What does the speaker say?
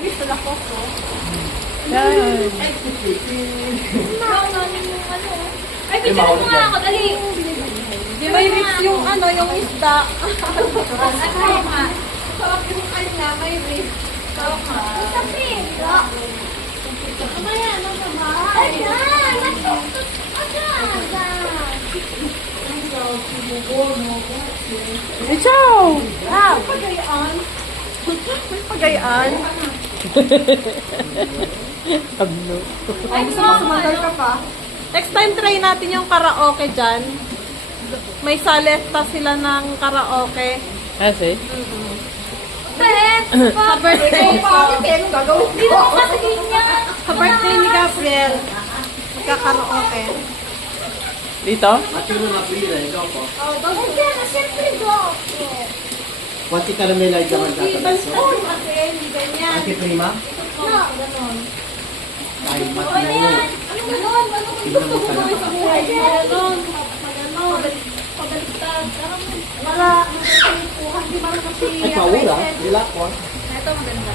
gusto na ko po. Yan. Ay, picture mo nga ako, dali. Di may mix yung ano, yung isda. Ay, kaya nga. Sarap yung kanya, may mix. Tapi, mamaya, nasa bahay. Ayan, nasa. Ikaw! Ah, pagayaan. May pagayaan. Tablo. Ay, gusto mo sumagal ka pa? Next time try natin yung karaoke dyan. May salesta sila ng karaoke. Kasi? Sa birthday ko. Dito mo kasi ganyan. Sa birthday ni Gabriel. Magkakaraoke. Dito? At yung mga pila, ikaw po. Ayan, siyempre go. Quanti caramel ay gawan ka talaga. Oh, kasi, hindi ganyan. Ate Prima? No, ganon. Ay, O, mati ayan. Ano ganon? Ano kung Tingnan gusto mo mo ka gawin na. sa buhay? Ganon. Maganon. Pagaliktad. Wala. Hindi marunong kasi. Ay, paura. Dila ko. Ito maganda.